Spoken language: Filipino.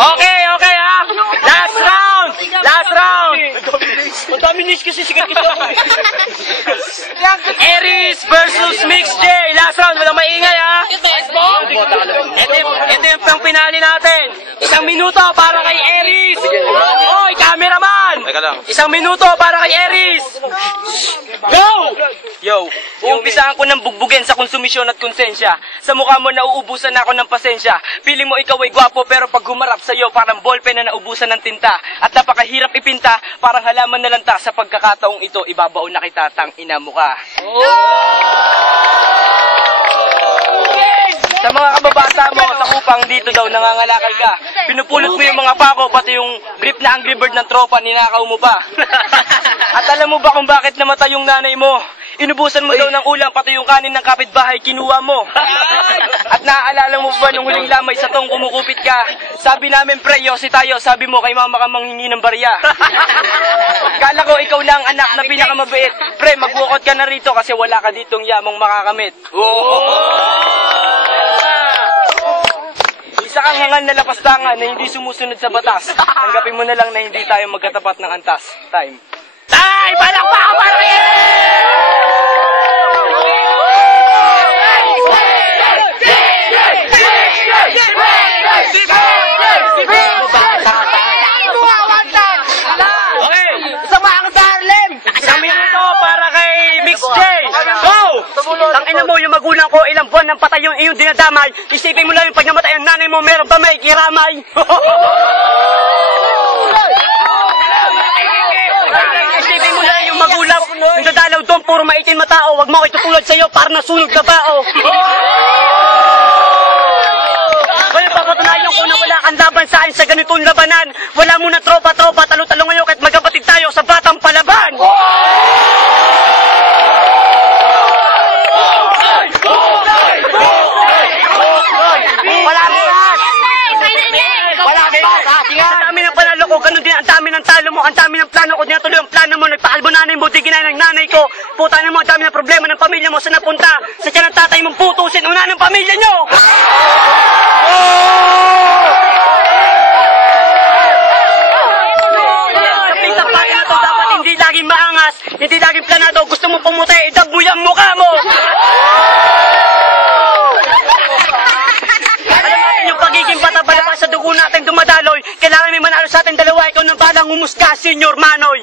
Okay, okay ha. Last round. Last round. Ang dami nis kasi sigat kasi ako. Aries versus Mix J. Last round. Walang maingay ha. Ito yung pang pinali natin. 1 minuto para kay Aries. Hoy, cameraman. Isang minuto para kay Aries. Go! Yo, uumpisahan ko ng bugbugin sa konsumisyon at konsensya. Sa mukha mo nauubusan ako ng pasensya. Pili mo ikaw ay gwapo pero pag humarap sa'yo parang ballpen na naubusan ng tinta. At napakahirap ipinta, parang halaman na lanta. Sa pagkakataong ito, ibabaon na kita, tang ina mo ka. Sa mga kababata mo, sa kupang dito daw nangangalakal ka. Pinupulot mo yung mga pako, pati yung brief na Angry Bird ng tropa, ninakaw mo pa. At alam mo ba kung bakit namatay yung nanay mo? Inubusan mo daw ng ulam, pati yung kanin ng kapitbahay, kinuha mo. At naaalala mo ba nung huling lamay sa tong kumukupit ka? Sabi namin, pre, yosi tayo. Sabi mo, kay mama ka manghingi ng barya. Kala ko ikaw na ang anak na pinakamabait. Pre, mag-walkout ka na rito kasi wala ka ditong yamang makakamit. Isa kang hangal na lapastangan na hindi sumusunod sa batas. Tanggapin mo na lang na hindi tayo magkatapat ng antas. Time. Time! Palakpakan para kayo! Tangina mo, yung magulang ko, ilang buwan nang patay yung iyong dinadamay. Isipin mo lang yung pag namatay ang nanay mo, meron ba may kiramay? Isipin mo lang yung magulang, yung dadalaw doon, puro maitin matao. Huwag mo ko itutulad sa'yo, para nasunog ka bao. Ngayon, papatunayan ko na wala kang laban sa akin sa ganitong labanan. Wala mo na tropa-tropa, talo-talo ngayon kahit magkapatid tayo sa Batang Palaban. Ganun din, ang dami ng talo mo, ang dami ng plano ko, dinatuloy ang plano mo, nagpakalbo nanay mo, di ginay ng nanay ko. Puta na mo, ang dami ng problema ng pamilya mo, saan napunta? Sa tiyan ng tatay mong putusin, una ng pamilya nyo! Kapit sa pangyato, dapat hindi laging maangas, hindi laging planado, gusto mo pumutay, idab mo yung mukha mo! Pagiging bata-bala pa sa dugo natin dumadaloy. Kailangan may manalo sa ating dalawa. Ikaw nang balang humusga, Senyor Manoy.